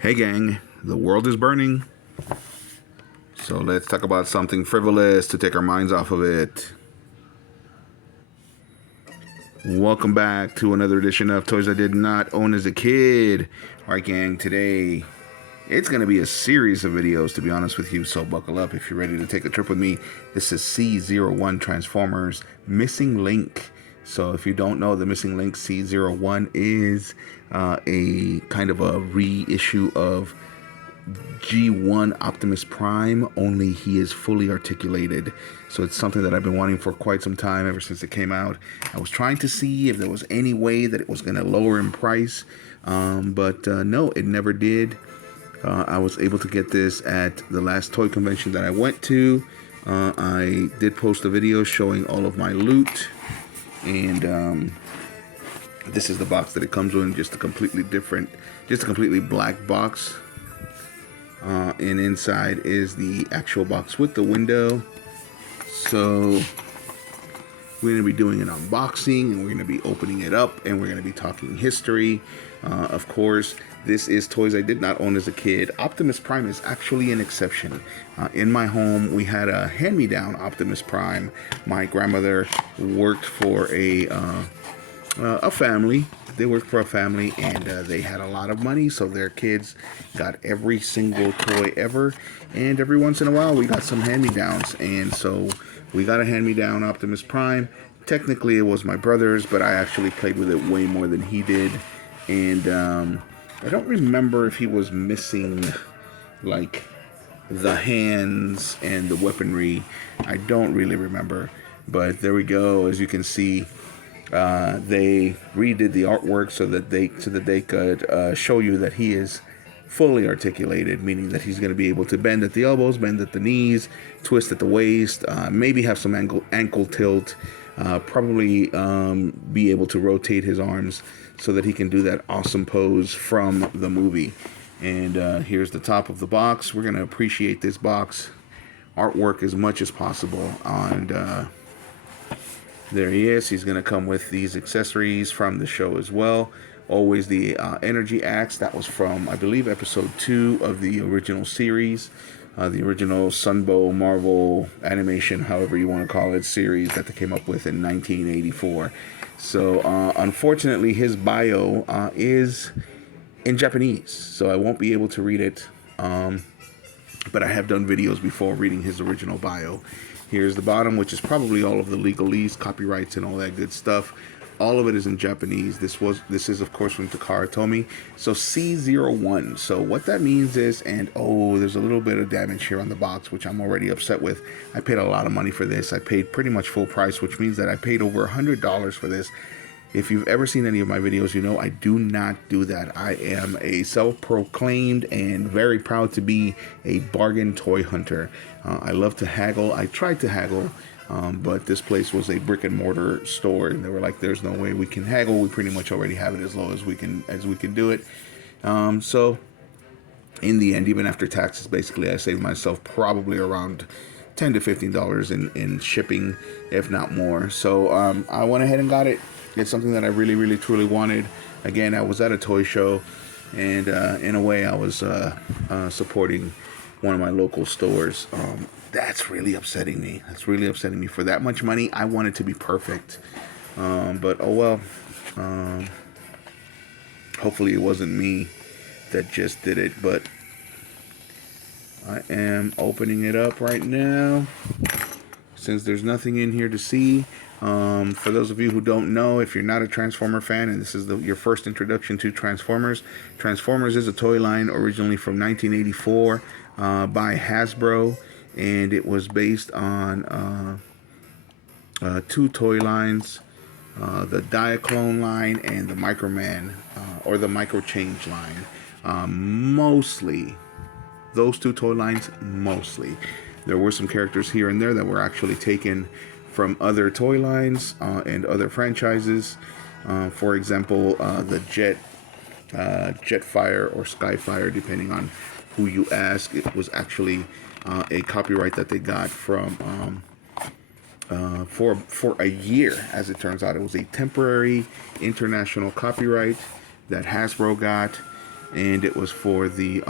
Hey gang, the world is burning. So let's talk about something frivolous to take our minds off of it. Welcome back to another edition of Toys I Did Not Own as a Kid. Alright gang, today it's going to be a series of videos, to be honest with you, so buckle up if you're ready to take a trip with me. This is C-01 Transformers Missing Link. So if you don't know, the Missing Link C-01 is a kind of a reissue of G1 Optimus Prime, only he is fully articulated. So it's something that I've been wanting for quite some time, ever since it came out. I was trying to see if there was any way that it was going to lower in price, but no, it never did. I was able to get this at the last toy convention that I went to. I did post a video showing all of my loot, and this is the box that it comes with, just a completely black box. And inside is the actual box with the window. So we're going to be doing an unboxing, and we're going to be opening it up, and we're going to be talking history. Of course, this is toys I did not own as a kid. Optimus Prime is actually an exception. In my home, we had a hand-me-down Optimus Prime. My grandmother worked for a family. They worked for a family, and they had a lot of money, so their kids got every single toy ever. And every once in a while, we got some hand-me-downs, and so we got a hand-me-down Optimus Prime. Technically, it was my brother's, but I actually played with it way more than he did. And I don't remember if he was missing, like, the hands and the weaponry. I don't really remember, but there we go. As you can see, they redid the artwork so that they could show you that he is fully articulated, meaning that he's going to be able to bend at the elbows, bend at the knees, twist at the waist, maybe have some ankle tilt, probably be able to rotate his arms so that he can do that awesome pose from the movie. And here's the top of the box. We're going to appreciate this box artwork as much as possible. And there he is. He's going to come with these accessories from the show as well. Always the energy axe. That was from, I believe, episode 2 of the original series. The original Sunbow Marvel animation, however you want to call it, series that they came up with in 1984. So, unfortunately, his bio is in Japanese, so I won't be able to read it. But I have done videos before reading his original bio. Here's the bottom, which is probably all of the legalese, copyrights, and all that good stuff. All of it is in Japanese. This is of course from Takara Tomy. So C-01. So what that means is, and oh, there's a little bit of damage here on the box, which I'm already upset with. I paid a lot of money for this. I paid pretty much full price, which means that I paid over $100 for this. If you've ever seen any of my videos, you know I do not do that. I am a self-proclaimed and very proud to be a bargain toy hunter. I love to haggle. I tried to haggle, but this place was a brick and mortar store, and they were like, "There's no way we can haggle. We pretty much already have it as low as we can do it." So, in the end, even after taxes, basically, I saved myself probably around $10 to $15 in shipping, if not more. So I went ahead and got it. It's something that I really, really, truly wanted. Again, I was at a toy show, and in a way, I was supporting one of my local stores. That's really upsetting me. That's really upsetting me. For that much money, I want it to be perfect. But oh well. Hopefully, it wasn't me that just did it. But I am opening it up right now, since there's nothing in here to see. For those of you who don't know, if you're not a Transformer fan and this is your first introduction to Transformers, Transformers is a toy line originally from 1984 by Hasbro, and it was based on 2 toy lines, the Diaclone line and the Microman, or the Micro Change line. Mostly, those 2 toy lines, mostly. There were some characters here and there that were actually taken from other toy lines and other franchises. For example, the Jetfire or Skyfire, depending on who you ask. It was actually a copyright that they got from for a year. As it turns out, it was a temporary international copyright that Hasbro got. and it was for the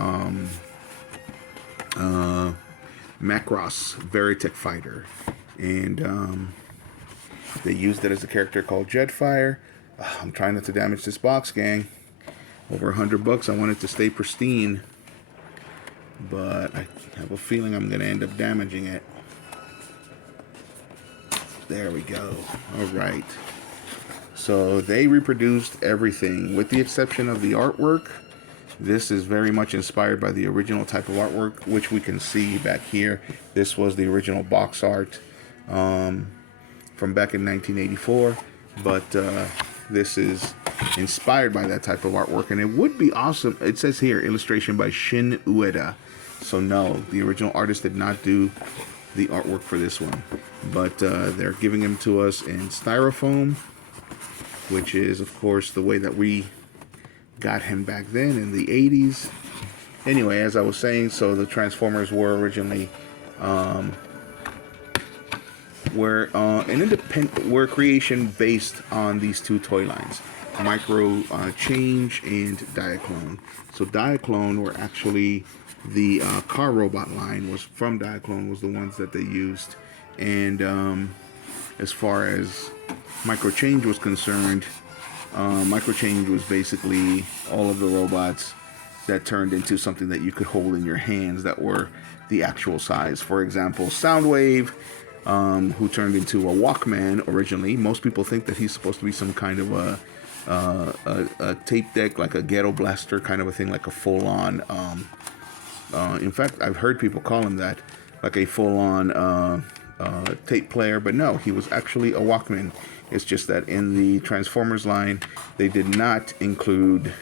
Macross Veritech fighter, and they used it as a character called Jetfire. I'm trying not to damage this box, gang. Over $100. I want it to stay pristine, but I have a feeling I'm gonna end up damaging it. There we go. All right. So they reproduced everything with the exception of the artwork. This is very much inspired by the original type of artwork, which we can see back here. This was the original box art from back in 1984, but this is inspired by that type of artwork, and it would be awesome. It says here, illustration by Shin Ueda. So no, the original artist did not do the artwork for this one, but they're giving them to us in styrofoam, which is, of course, the way that we got him back then in the 80s. Anyway, as I was saying, so the Transformers were originally were a creation based on these two toy lines, Micro Change and Diaclone. So Diaclone were actually the car robot line was from Diaclone, was the ones that they used, and as far as Micro Change was concerned, Micro Change was basically all of the robots that turned into something that you could hold in your hands that were the actual size. For example, Soundwave, who turned into a Walkman originally. Most people think that he's supposed to be some kind of a tape deck, like a ghetto blaster kind of a thing, like a full-on. In fact, I've heard people call him that, like a full-on tape player. But no, he was actually a Walkman. It's just that in the Transformers line, they did not include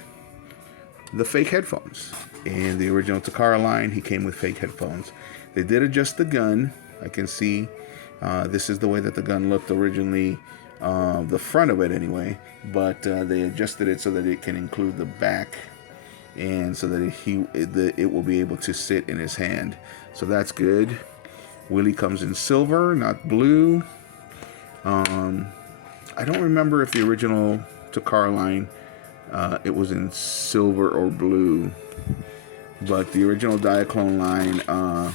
the fake headphones. In the original Takara line, he came with fake headphones. They did adjust the gun. I can see this is the way that the gun looked originally, the front of it anyway, but they adjusted it so that it can include the back, and so that it will be able to sit in his hand. So that's good. Willie comes in silver, not blue. I don't remember if the original Takara line it was in silver or blue, but the original Diaclone line,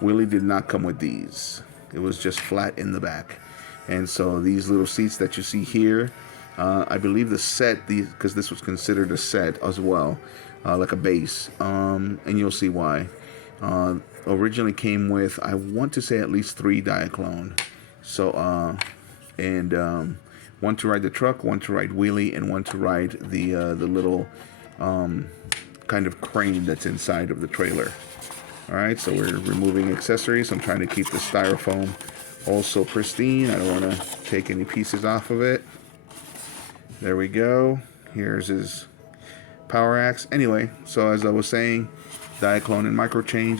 Willie did not come with these. It was just flat in the back. And so these little seats that you see here, I believe the set, because this was considered a set as well, like a base, and you'll see why. Originally came with, I want to say, at least 3 Diaclone. So, one to ride the truck, one to ride Wheelie, and one to ride the little kind of crane that's inside of the trailer. All right, so we're removing accessories. I'm trying to keep the styrofoam also pristine. I don't want to take any pieces off of it. There we go. Here's his power axe. Anyway, so as I was saying, Diaclone and Micro Change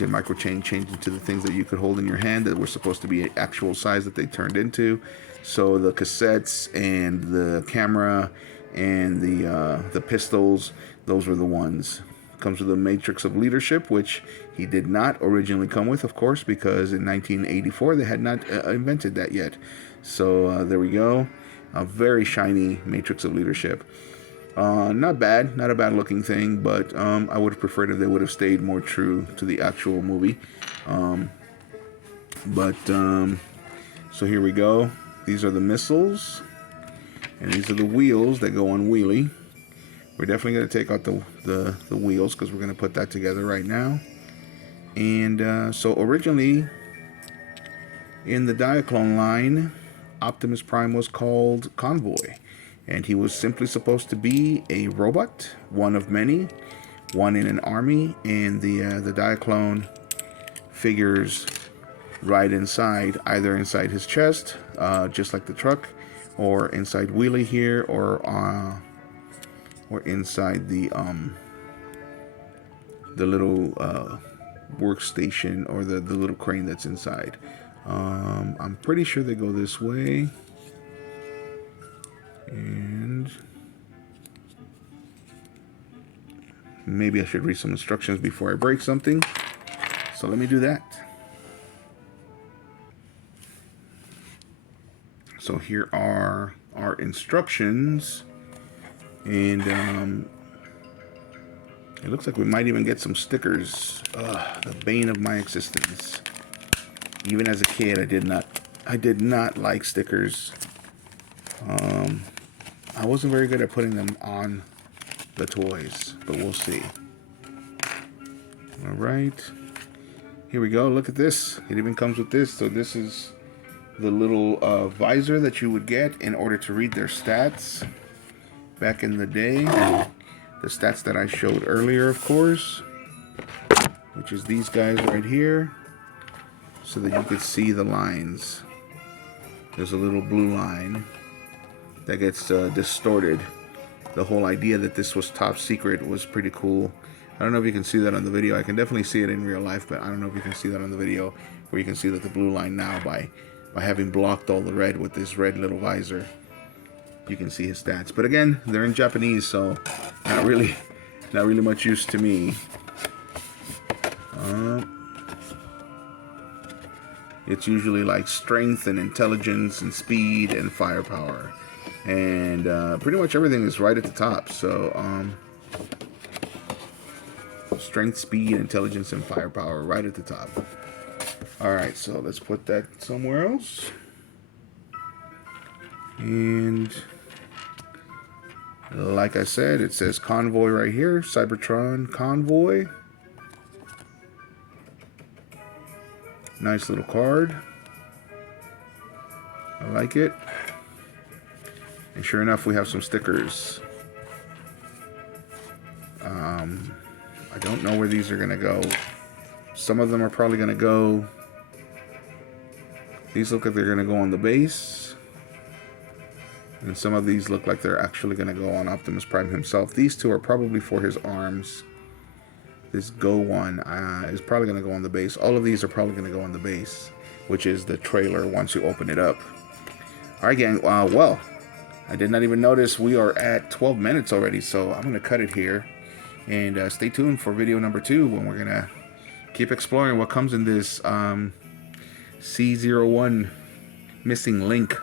changed into the things that you could hold in your hand that were supposed to be actual size that they turned into. So the cassettes and the camera and the pistols, those were the ones. Comes with a Matrix of Leadership, which he did not originally come with, of course, because in 1984 they had not invented that yet. So there we go. A very shiny Matrix of Leadership. Not bad, not a bad looking thing, but I would have preferred if they would have stayed more true to the actual movie. So here we go. These are the missiles, and these are the wheels that go on Wheelie. We're definitely going to take out the wheels because we're going to put that together right now. And so originally in the Diaclone line, Optimus Prime was called Convoy, and he was simply supposed to be a robot, one of many, one in an army, and the Diaclone figures ride inside, either inside his chest, just like the truck, or inside Wheelie here, or inside the little workstation, or the little crane that's inside. I'm pretty sure they go this way, and maybe I should read some instructions before I break something, so let me do that. So here are our instructions, and It looks like we might even get some stickers. The bane of my existence. Even as a kid, I did not like stickers. I wasn't very good at putting them on the toys, but we'll see. All right, here we go. Look at this. It even comes with this. So this is the little visor that you would get in order to read their stats back in the day. The stats that I showed earlier, of course, which is these guys right here, so that you could see the lines. There's a little blue line that gets distorted. The whole idea that this was top secret was pretty cool. I don't know if you can see that on the video. I can definitely see it in real life, but I don't know if you can see that on the video, where you can see that the blue line now, by having blocked all the red with this red little visor, you can see his stats. But again, they're in Japanese, so not really much use to me. It's usually like strength and intelligence and speed and firepower, and pretty much everything is right at the top. So strength, speed, intelligence, and firepower right at the top. Alright, so let's put that somewhere else. And like I said, it says Convoy right here. Cybertron Convoy. Nice little card. I like it. And sure enough, we have some stickers. I don't know where these are going to go. Some of them are probably going to go... These look like they're going to go on the base. And some of these look like they're actually going to go on Optimus Prime himself. These two are probably for his arms. This Go one is probably going to go on the base. All of these are probably going to go on the base, which is the trailer once you open it up. Alright, gang. Well, I did not even notice we are at 12 minutes already, so I'm going to cut it here. And stay tuned for video number 2, when we're going to keep exploring what comes in this C-01 missing link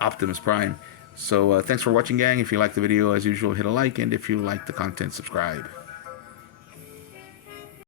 Optimus Prime. So thanks for watching, gang. If you liked the video, as usual, hit a like, and if you like the content, subscribe.